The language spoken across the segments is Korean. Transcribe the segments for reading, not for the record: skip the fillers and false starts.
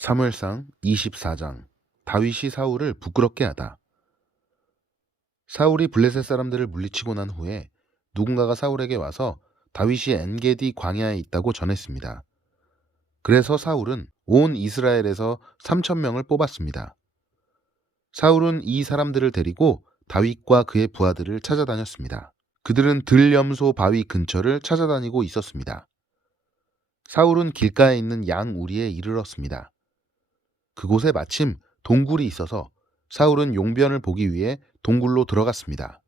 사무엘상 24장. 다윗이 사울을 부끄럽게 하다. 사울이 블레셋 사람들을 물리치고 난 후에 누군가가 사울에게 와서 다윗이 엔게디 광야에 있다고 전했습니다. 그래서 사울은 온 이스라엘에서 3,000명을 뽑았습니다. 사울은 이 사람들을 데리고 다윗과 그의 부하들을 찾아다녔습니다. 그들은 들염소 바위 근처를 찾아다니고 있었습니다. 사울은 길가에 있는 양 우리에 이르렀습니다. 그곳에 마침 동굴이 있어서 사울은 용변을 보기 위해 동굴로 들어갔습니다.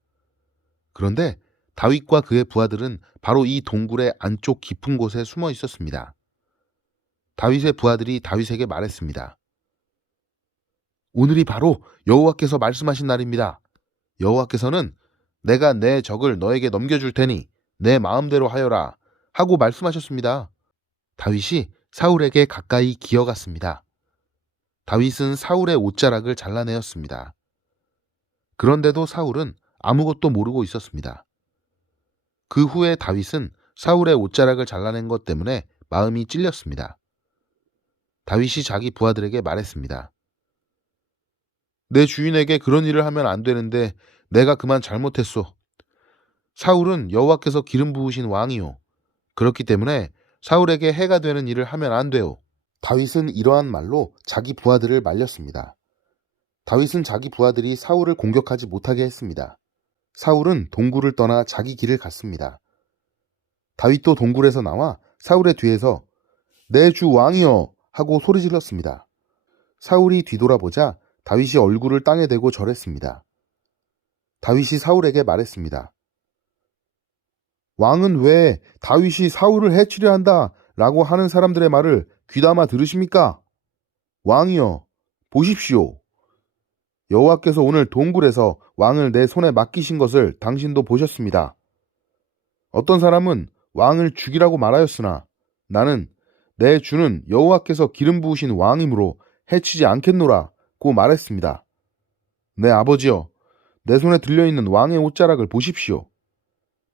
그런데 다윗과 그의 부하들은 바로 이 동굴의 안쪽 깊은 곳에 숨어 있었습니다. 다윗의 부하들이 다윗에게 말했습니다. 오늘이 바로 여호와께서 말씀하신 날입니다. 여호와께서는 내가 내 적을 너에게 넘겨줄 테니 내 마음대로 하여라 하고 말씀하셨습니다. 다윗이 사울에게 가까이 기어갔습니다. 다윗은 사울의 옷자락을 잘라내었습니다. 그런데도 사울은 아무것도 모르고 있었습니다. 그 후에 다윗은 사울의 옷자락을 잘라낸 것 때문에 마음이 찔렸습니다. 다윗이 자기 부하들에게 말했습니다. 내 주인에게 그런 일을 하면 안 되는데 내가 그만 잘못했소. 사울은 여호와께서 기름 부으신 왕이요. 그렇기 때문에 사울에게 해가 되는 일을 하면 안 돼요. 다윗은 이러한 말로 자기 부하들을 말렸습니다. 다윗은 자기 부하들이 사울을 공격하지 못하게 했습니다. 사울은 동굴을 떠나 자기 길을 갔습니다. 다윗도 동굴에서 나와 사울의 뒤에서 내 주 왕이여 하고 소리질렀습니다. 사울이 뒤돌아보자 다윗이 얼굴을 땅에 대고 절했습니다. 다윗이 사울에게 말했습니다. 왕은 왜 다윗이 사울을 해치려 한다 라고 하는 사람들의 말을 귀담아 들으십니까? 왕이여, 보십시오. 여호와께서 오늘 동굴에서 왕을 내 손에 맡기신 것을 당신도 보셨습니다. 어떤 사람은 왕을 죽이라고 말하였으나 나는 내 주는 여호와께서 기름 부으신 왕이므로 해치지 않겠노라고 말했습니다. 내 아버지여, 내 손에 들려있는 왕의 옷자락을 보십시오.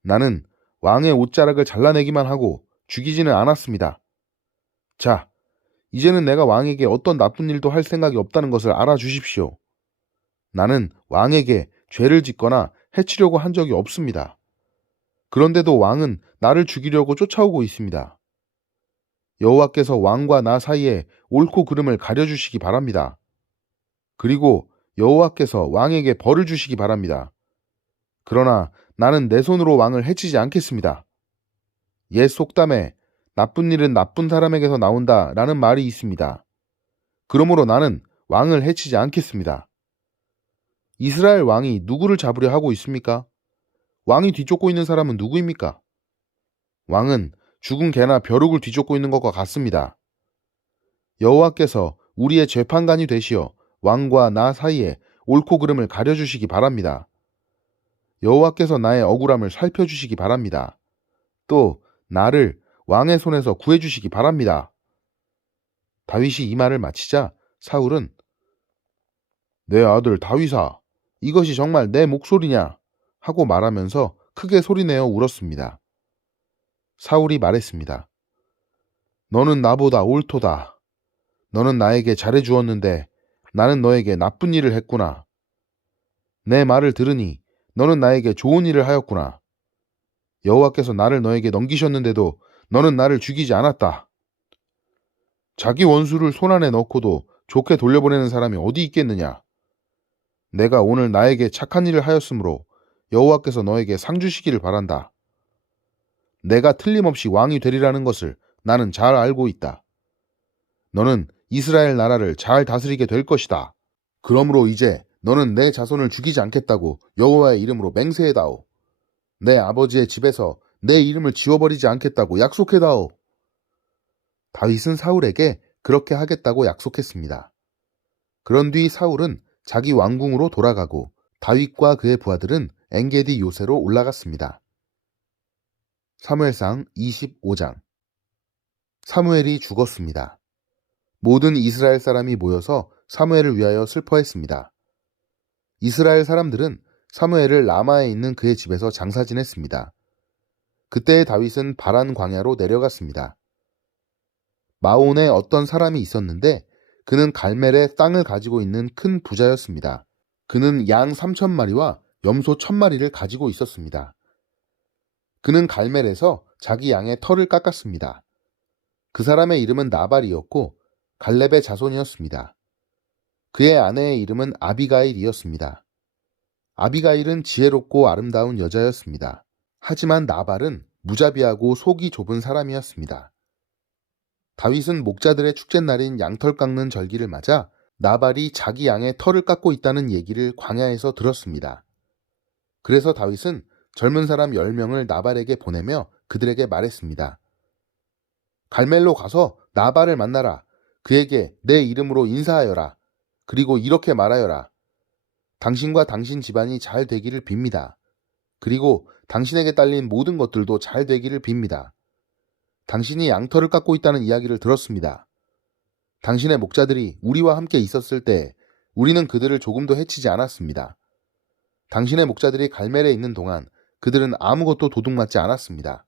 나는 왕의 옷자락을 잘라내기만 하고 죽이지는 않았습니다. 자, 이제는 내가 왕에게 어떤 나쁜 일도 할 생각이 없다는 것을 알아주십시오. 나는 왕에게 죄를 짓거나 해치려고 한 적이 없습니다. 그런데도 왕은 나를 죽이려고 쫓아오고 있습니다. 여호와께서 왕과 나 사이에 옳고 그름을 가려주시기 바랍니다. 그리고 여호와께서 왕에게 벌을 주시기 바랍니다. 그러나 나는 내 손으로 왕을 해치지 않겠습니다. 옛 속담에 나쁜 일은 나쁜 사람에게서 나온다 라는 말이 있습니다. 그러므로 나는 왕을 해치지 않겠습니다. 이스라엘 왕이 누구를 잡으려 하고 있습니까? 왕이 뒤쫓고 있는 사람은 누구입니까? 왕은 죽은 개나 벼룩을 뒤쫓고 있는 것과 같습니다. 여호와께서 우리의 재판관이 되시어 왕과 나 사이에 옳고 그름을 가려주시기 바랍니다. 여호와께서 나의 억울함을 살펴주시기 바랍니다. 또 나를 왕의 손에서 구해주시기 바랍니다. 다윗이 이 말을 마치자 사울은 내 아들 다윗아, 이것이 정말 내 목소리냐? 하고 말하면서 크게 소리내어 울었습니다. 사울이 말했습니다. 너는 나보다 옳도다. 너는 나에게 잘해주었는데 나는 너에게 나쁜 일을 했구나. 내 말을 들으니 너는 나에게 좋은 일을 하였구나. 여호와께서 나를 너에게 넘기셨는데도 너는 나를 죽이지 않았다. 자기 원수를 손안에 넣고도 좋게 돌려보내는 사람이 어디 있겠느냐. 내가 오늘 나에게 착한 일을 하였으므로 여호와께서 너에게 상 주시기를 바란다. 내가 틀림없이 왕이 되리라는 것을 나는 잘 알고 있다. 너는 이스라엘 나라를 잘 다스리게 될 것이다. 그러므로 이제 너는 내 자손을 죽이지 않겠다고 여호와의 이름으로 맹세해다오. 내 아버지의 집에서 내 이름을 지워버리지 않겠다고 약속해다오. 다윗은 사울에게 그렇게 하겠다고 약속했습니다. 그런 뒤 사울은 자기 왕궁으로 돌아가고 다윗과 그의 부하들은 엔게디 요새로 올라갔습니다. 사무엘상 25장. 사무엘이 죽었습니다. 모든 이스라엘 사람이 모여서 사무엘을 위하여 슬퍼했습니다. 이스라엘 사람들은 사무엘을 라마에 있는 그의 집에서 장사 지냈습니다. 그때 다윗은 바란 광야로 내려갔습니다. 마온에 어떤 사람이 있었는데 그는 갈멜의 땅을 가지고 있는 큰 부자였습니다. 그는 양 3,000마리와 염소 1,000마리를 가지고 있었습니다. 그는 갈멜에서 자기 양의 털을 깎았습니다. 그 사람의 이름은 나발이었고 갈렙의 자손이었습니다. 그의 아내의 이름은 아비가일이었습니다. 아비가일은 지혜롭고 아름다운 여자였습니다. 하지만 나발은 무자비하고 속이 좁은 사람이었습니다. 다윗은 목자들의 축제날인 양털 깎는 절기를 맞아 나발이 자기 양의 털을 깎고 있다는 얘기를 광야에서 들었습니다. 그래서 다윗은 젊은 사람 10명을 나발에게 보내며 그들에게 말했습니다. 갈멜로 가서 나발을 만나라. 그에게 내 이름으로 인사하여라. 그리고 이렇게 말하여라. 당신과 당신 집안이 잘 되기를 빕니다. 그리고 당신에게 딸린 모든 것들도 잘 되기를 빕니다. 당신이 양털을 깎고 있다는 이야기를 들었습니다. 당신의 목자들이 우리와 함께 있었을 때 우리는 그들을 조금도 해치지 않았습니다. 당신의 목자들이 갈멜에 있는 동안 그들은 아무것도 도둑맞지 않았습니다.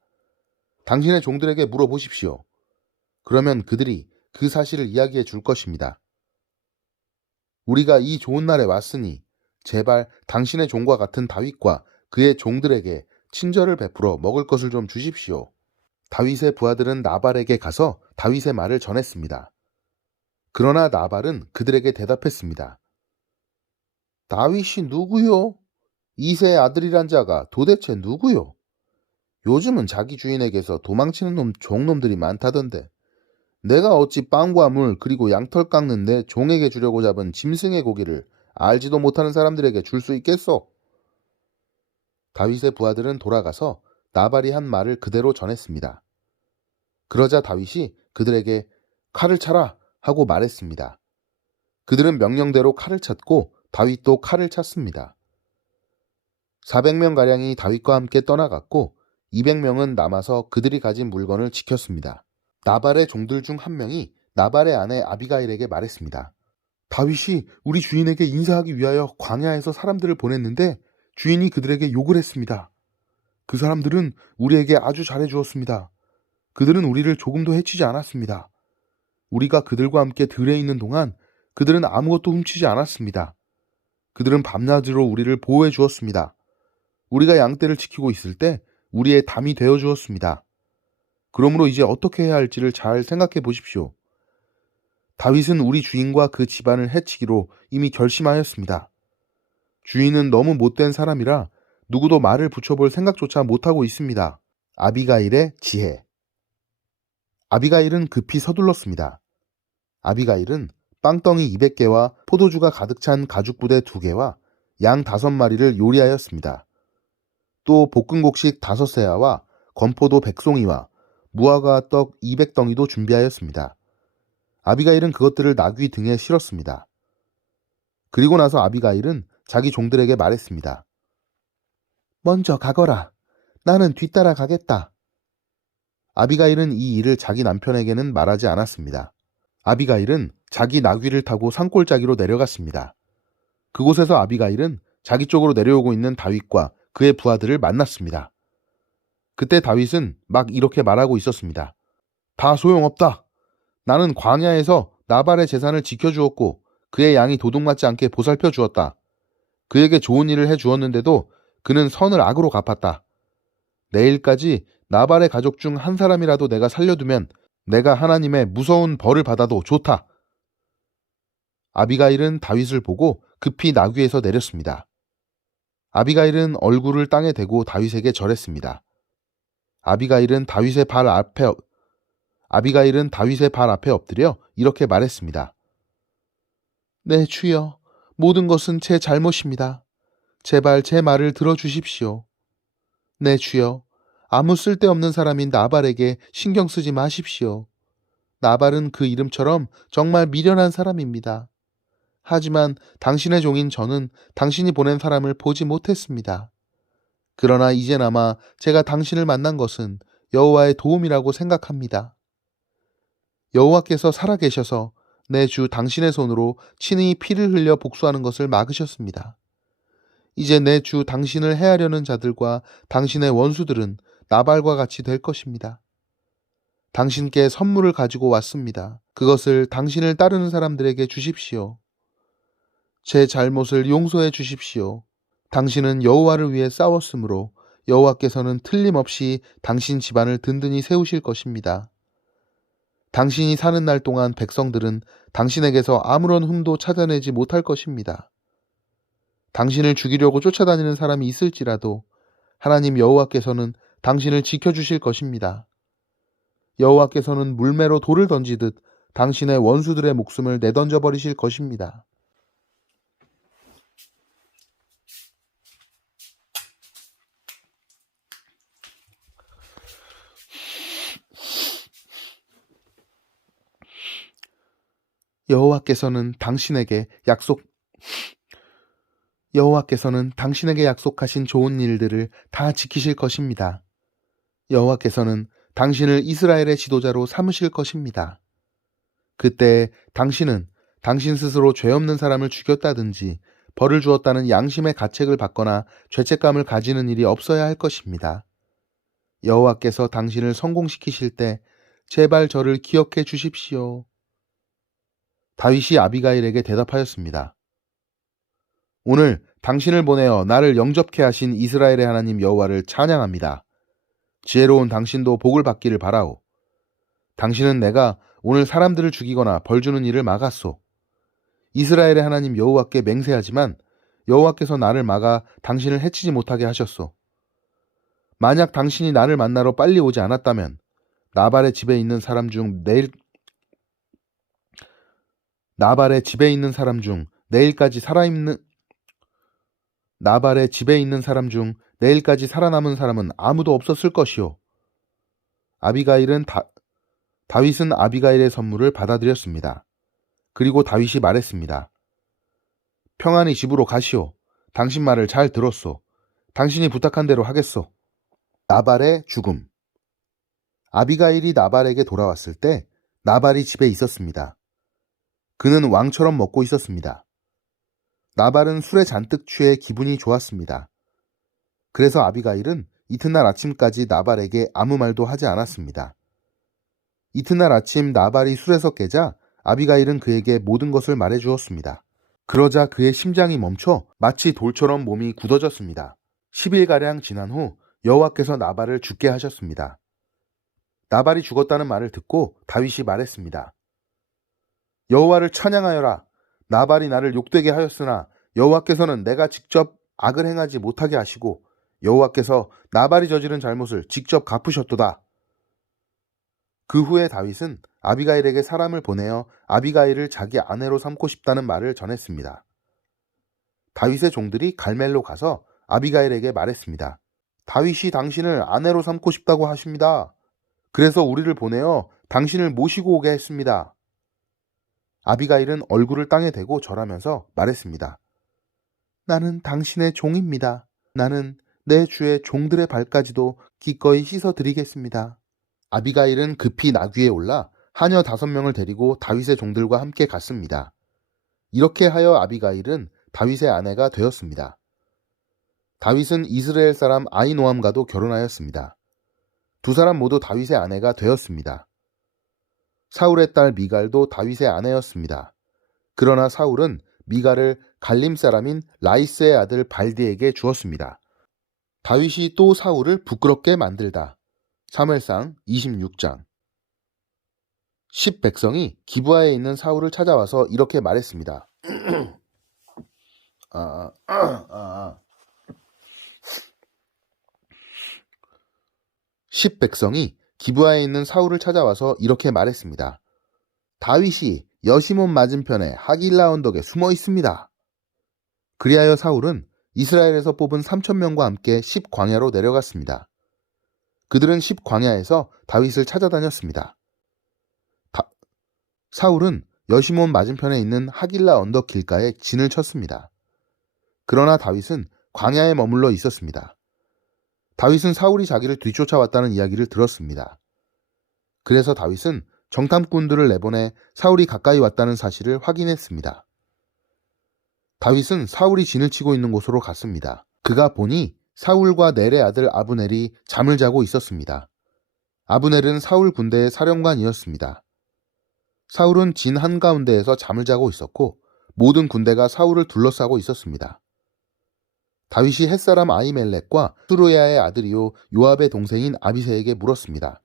당신의 종들에게 물어보십시오. 그러면 그들이 그 사실을 이야기해 줄 것입니다. 우리가 이 좋은 날에 왔으니 제발 당신의 종과 같은 다윗과 그의 종들에게 친절을 베풀어 먹을 것을 좀 주십시오. 다윗의 부하들은 나발에게 가서 다윗의 말을 전했습니다. 그러나 나발은 그들에게 대답했습니다. 다윗이 누구요? 이새의 아들이란 자가 도대체 누구요? 요즘은 자기 주인에게서 도망치는 종놈들이 많다던데 내가 어찌 빵과 물 그리고 양털 깎는 내 종에게 주려고 잡은 짐승의 고기를 알지도 못하는 사람들에게 줄 수 있겠소? 다윗의 부하들은 돌아가서 나발이 한 말을 그대로 전했습니다. 그러자 다윗이 그들에게 칼을 차라 하고 말했습니다. 그들은 명령대로 칼을 찼고 다윗도 칼을 찼습니다. 400명가량이 다윗과 함께 떠나갔고 200명은 남아서 그들이 가진 물건을 지켰습니다. 나발의 종들 중 한 명이 나발의 아내 아비가일에게 말했습니다. 다윗이 우리 주인에게 인사하기 위하여 광야에서 사람들을 보냈는데 주인이 그들에게 욕을 했습니다. 그 사람들은 우리에게 아주 잘해 주었습니다. 그들은 우리를 조금도 해치지 않았습니다. 우리가 그들과 함께 들에 있는 동안 그들은 아무것도 훔치지 않았습니다. 그들은 밤낮으로 우리를 보호해 주었습니다. 우리가 양떼를 지키고 있을 때 우리의 담이 되어 주었습니다. 그러므로 이제 어떻게 해야 할지를 잘 생각해 보십시오. 다윗은 우리 주인과 그 집안을 해치기로 이미 결심하였습니다. 주인은 너무 못된 사람이라 누구도 말을 붙여볼 생각조차 못하고 있습니다. 아비가일의 지혜. 아비가일은 급히 서둘렀습니다. 아비가일은 빵덩이 200개와 포도주가 가득 찬 가죽부대 2개와 양 5마리를 요리하였습니다. 또 볶음곡식 5세아와 건포도 100송이와 무화과 떡 200덩이도 준비하였습니다. 아비가일은 그것들을 나귀 등에 실었습니다. 그리고 나서 아비가일은 자기 종들에게 말했습니다. 먼저 가거라. 나는 뒤따라 가겠다. 아비가일은 이 일을 자기 남편에게는 말하지 않았습니다. 아비가일은 자기 나귀를 타고 산골짜기로 내려갔습니다. 그곳에서 아비가일은 자기 쪽으로 내려오고 있는 다윗과 그의 부하들을 만났습니다. 그때 다윗은 막 이렇게 말하고 있었습니다. 다 소용없다. 나는 광야에서 나발의 재산을 지켜주었고 그의 양이 도둑맞지 않게 보살펴 주었다. 그에게 좋은 일을 해주었는데도 그는 선을 악으로 갚았다. 내일까지 나발의 가족 중 한 사람이라도 내가 살려두면 내가 하나님의 무서운 벌을 받아도 좋다. 아비가일은 다윗을 보고 급히 나귀에서 내렸습니다. 아비가일은 얼굴을 땅에 대고 다윗에게 절했습니다. 아비가일은 다윗의 발 앞에 엎드려 이렇게 말했습니다. 네, 주여, 모든 것은 제 잘못입니다. 제발 제 말을 들어주십시오. 네, 주여, 아무 쓸데없는 사람인 나발에게 신경 쓰지 마십시오. 나발은 그 이름처럼 정말 미련한 사람입니다. 하지만 당신의 종인 저는 당신이 보낸 사람을 보지 못했습니다. 그러나 이제나마 제가 당신을 만난 것은 여호와의 도움이라고 생각합니다. 여호와께서 살아계셔서 내 주 당신의 손으로 친히 피를 흘려 복수하는 것을 막으셨습니다. 이제 내 주 당신을 해하려는 자들과 당신의 원수들은 나발과 같이 될 것입니다. 당신께 선물을 가지고 왔습니다. 그것을 당신을 따르는 사람들에게 주십시오. 제 잘못을 용서해 주십시오. 당신은 여호와를 위해 싸웠으므로 여호와께서는 틀림없이 당신 집안을 든든히 세우실 것입니다. 당신이 사는 날 동안 백성들은 당신에게서 아무런 흠도 찾아내지 못할 것입니다. 당신을 죽이려고 쫓아다니는 사람이 있을지라도 하나님 여호와께서는 당신을 지켜주실 것입니다. 여호와께서는 물매로 돌을 던지듯 당신의 원수들의 목숨을 내던져 버리실 것입니다. 여호와께서는 당신에게 약속하신 좋은 일들을 다 지키실 것입니다. 여호와께서는 당신을 이스라엘의 지도자로 삼으실 것입니다. 그때 당신은 당신 스스로 죄 없는 사람을 죽였다든지 벌을 주었다는 양심의 가책을 받거나 죄책감을 가지는 일이 없어야 할 것입니다. 여호와께서 당신을 성공시키실 때 제발 저를 기억해 주십시오. 다윗이 아비가일에게 대답하였습니다. 오늘 당신을 보내어 나를 영접케 하신 이스라엘의 하나님 여호와를 찬양합니다. 지혜로운 당신도 복을 받기를 바라오. 당신은 내가 오늘 사람들을 죽이거나 벌 주는 일을 막았소. 이스라엘의 하나님 여호와께 맹세하지만 여호와께서 나를 막아 당신을 해치지 못하게 하셨소. 만약 당신이 나를 만나러 빨리 오지 않았다면 나발의 집에 있는 사람 중 내일까지 살아남은 사람은 아무도 없었을 것이오. 다윗은 아비가일의 선물을 받아들였습니다. 그리고 다윗이 말했습니다. 평안히 집으로 가시오. 당신 말을 잘 들었소. 당신이 부탁한 대로 하겠소. 나발의 죽음. 아비가일이 나발에게 돌아왔을 때 나발이 집에 있었습니다. 그는 왕처럼 먹고 있었습니다. 나발은 술에 잔뜩 취해 기분이 좋았습니다. 그래서 아비가일은 이튿날 아침까지 나발에게 아무 말도 하지 않았습니다. 이튿날 아침 나발이 술에서 깨자 아비가일은 그에게 모든 것을 말해 주었습니다. 그러자 그의 심장이 멈춰 마치 돌처럼 몸이 굳어졌습니다. 10일가량 지난 후 여호와께서 나발을 죽게 하셨습니다. 나발이 죽었다는 말을 듣고 다윗이 말했습니다. 여호와를 찬양하여라. 나발이 나를 욕되게 하였으나 여호와께서는 내가 직접 악을 행하지 못하게 하시고 여호와께서 나발이 저지른 잘못을 직접 갚으셨도다. 그 후에 다윗은 아비가일에게 사람을 보내어 아비가일을 자기 아내로 삼고 싶다는 말을 전했습니다. 다윗의 종들이 갈멜로 가서 아비가일에게 말했습니다. 다윗이 당신을 아내로 삼고 싶다고 하십니다. 그래서 우리를 보내어 당신을 모시고 오게 했습니다. 아비가일은 얼굴을 땅에 대고 절하면서 말했습니다. 나는 당신의 종입니다. 나는 내 주의 종들의 발까지도 기꺼이 씻어드리겠습니다. 아비가일은 급히 나귀에 올라 하녀 5명을 데리고 다윗의 종들과 함께 갔습니다. 이렇게 하여 아비가일은 다윗의 아내가 되었습니다. 다윗은 이스라엘 사람 아히노암과도 결혼하였습니다. 두 사람 모두 다윗의 아내가 되었습니다. 사울의 딸 미갈도 다윗의 아내였습니다. 그러나 사울은 미갈을 갈림 사람인 라이스의 아들 발디에게 주었습니다. 다윗이 또 사울을 부끄럽게 만들다. 사무엘상 26장. 10 백성이 기브아에 있는 사울을 찾아와서 이렇게 말했습니다. 10 백성이 기브아에 있는 사울을 찾아와서 이렇게 말했습니다. 다윗이 여시몬 맞은편에 하길라 언덕에 숨어 있습니다. 그리하여 사울은 이스라엘에서 뽑은 3,000명과 함께 10 광야로 내려갔습니다. 그들은 10 광야에서 다윗을 찾아다녔습니다. 사울은 여시몬 맞은편에 있는 하길라 언덕 길가에 진을 쳤습니다. 그러나 다윗은 광야에 머물러 있었습니다. 다윗은 사울이 자기를 뒤쫓아왔다는 이야기를 들었습니다. 그래서 다윗은 정탐꾼들을 내보내 사울이 가까이 왔다는 사실을 확인했습니다. 다윗은 사울이 진을 치고 있는 곳으로 갔습니다. 그가 보니 사울과 넬의 아들 아브넬이 잠을 자고 있었습니다. 아브넬은 사울 군대의 사령관이었습니다. 사울은 진 한가운데에서 잠을 자고 있었고 모든 군대가 사울을 둘러싸고 있었습니다. 다윗이 햇사람 아히멜렉과 수르야의 아들이요 요압의 동생인 아비새에게 물었습니다.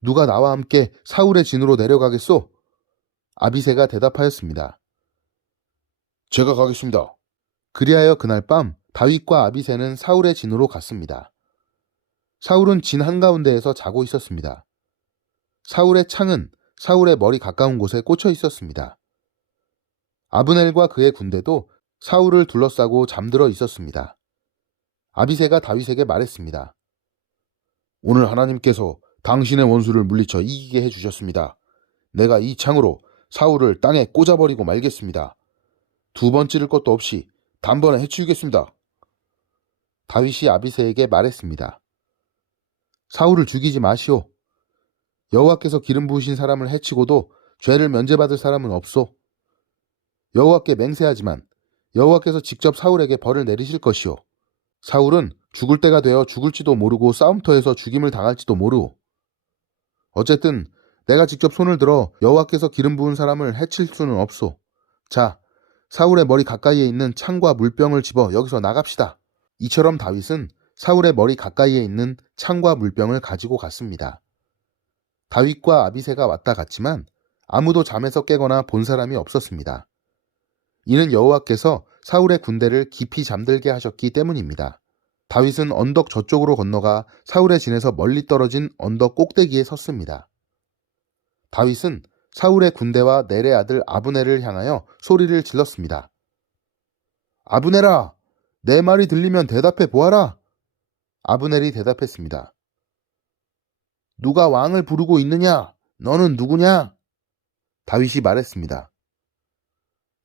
누가 나와 함께 사울의 진으로 내려가겠소? 아비새가 대답하였습니다. 제가 가겠습니다. 그리하여 그날 밤 다윗과 아비새는 사울의 진으로 갔습니다. 사울은 진 한가운데에서 자고 있었습니다. 사울의 창은 사울의 머리 가까운 곳에 꽂혀 있었습니다. 아브넬과 그의 군대도 사울을 둘러싸고 잠들어 있었습니다. 아비새가 다윗에게 말했습니다. 오늘 하나님께서 당신의 원수를 물리쳐 이기게 해주셨습니다. 내가 이 창으로 사울을 땅에 꽂아버리고 말겠습니다. 두 번 찌를 것도 없이 단번에 해치우겠습니다. 다윗이 아비새에게 말했습니다. 사울을 죽이지 마시오. 여호와께서 기름 부으신 사람을 해치고도 죄를 면제받을 사람은 없소. 여호와께 맹세하지만 여호와께서 직접 사울에게 벌을 내리실 것이오. 사울은 죽을 때가 되어 죽을지도 모르고 싸움터에서 죽임을 당할지도 모르오. 어쨌든 내가 직접 손을 들어 여호와께서 기름 부은 사람을 해칠 수는 없소. 자, 사울의 머리 가까이에 있는 창과 물병을 집어 여기서 나갑시다. 이처럼 다윗은 사울의 머리 가까이에 있는 창과 물병을 가지고 갔습니다. 다윗과 아비새가 왔다 갔지만 아무도 잠에서 깨거나 본 사람이 없었습니다. 이는 여호와께서 사울의 군대를 깊이 잠들게 하셨기 때문입니다. 다윗은 언덕 저쪽으로 건너가 사울의 진에서 멀리 떨어진 언덕 꼭대기에 섰습니다. 다윗은 사울의 군대와 넬의 아들 아브넬을 향하여 소리를 질렀습니다. 아브넬아, 내 말이 들리면 대답해 보아라. 아브넬이 대답했습니다. 누가 왕을 부르고 있느냐? 너는 누구냐? 다윗이 말했습니다.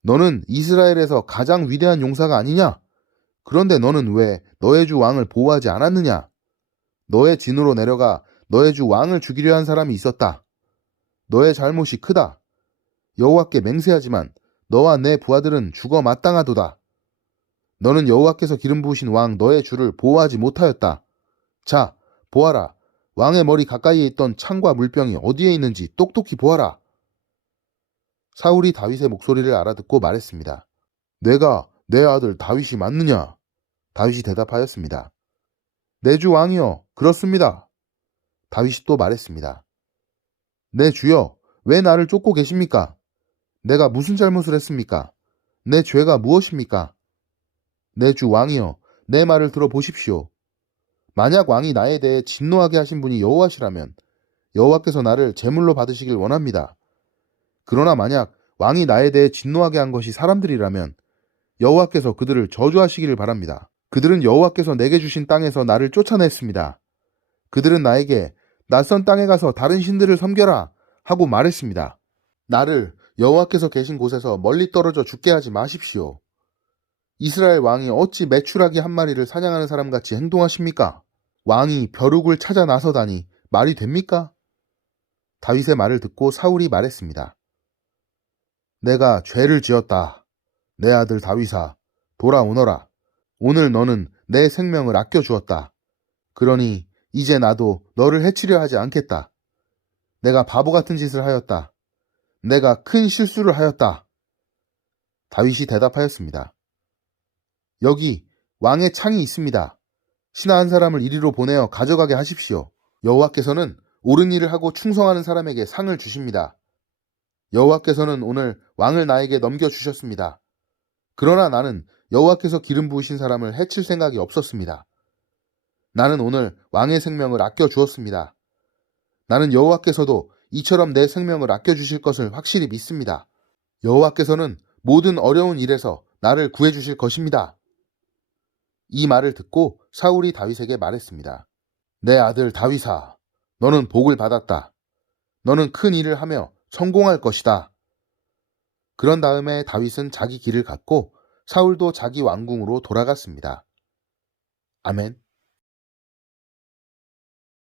너는 이스라엘에서 가장 위대한 용사가 아니냐? 그런데 너는 왜 너의 주 왕을 보호하지 않았느냐? 너의 진으로 내려가 너의 주 왕을 죽이려 한 사람이 있었다. 너의 잘못이 크다. 여호와께 맹세하지만 너와 내 부하들은 죽어 마땅하도다. 너는 여호와께서 기름 부으신 왕 너의 주를 보호하지 못하였다. 자, 보아라. 왕의 머리 가까이에 있던 창과 물병이 어디에 있는지 똑똑히 보아라. 사울이 다윗의 목소리를 알아듣고 말했습니다. 내가 내 아들 다윗이 맞느냐? 다윗이 대답하였습니다. 내 주 왕이여, 그렇습니다. 다윗이 또 말했습니다. 내 주여, 왜 나를 쫓고 계십니까? 내가 무슨 잘못을 했습니까? 내 죄가 무엇입니까? 내 주 왕이여, 내 말을 들어보십시오. 만약 왕이 나에 대해 진노하게 하신 분이 여호와시라면 여호와께서 나를 제물로 받으시길 원합니다. 그러나 만약 왕이 나에 대해 진노하게 한 것이 사람들이라면 여호와께서 그들을 저주하시기를 바랍니다. 그들은 여호와께서 내게 주신 땅에서 나를 쫓아냈습니다. 그들은 나에게 낯선 땅에 가서 다른 신들을 섬겨라 하고 말했습니다. 나를 여호와께서 계신 곳에서 멀리 떨어져 죽게 하지 마십시오. 이스라엘 왕이 어찌 메추라기 한 마리를 사냥하는 사람같이 행동하십니까? 왕이 벼룩을 찾아 나서다니 말이 됩니까? 다윗의 말을 듣고 사울이 말했습니다. 내가 죄를 지었다. 내 아들 다윗아, 돌아오너라. 오늘 너는 내 생명을 아껴주었다. 그러니 이제 나도 너를 해치려 하지 않겠다. 내가 바보 같은 짓을 하였다. 내가 큰 실수를 하였다. 다윗이 대답하였습니다. 여기 왕의 창이 있습니다. 신하 한 사람을 이리로 보내어 가져가게 하십시오. 여호와께서는 옳은 일을 하고 충성하는 사람에게 상을 주십니다. 여호와께서는 오늘 왕을 나에게 넘겨주셨습니다. 그러나 나는 여호와께서 기름 부으신 사람을 해칠 생각이 없었습니다. 나는 오늘 왕의 생명을 아껴주었습니다. 나는 여호와께서도 이처럼 내 생명을 아껴주실 것을 확실히 믿습니다. 여호와께서는 모든 어려운 일에서 나를 구해주실 것입니다. 이 말을 듣고 사울이 다윗에게 말했습니다. 내 아들 다윗아, 너는 복을 받았다. 너는 큰 일을 하며 성공할 것이다. 그런 다음에 다윗은 자기 길을 갔고 사울도 자기 왕궁으로 돌아갔습니다. 아멘.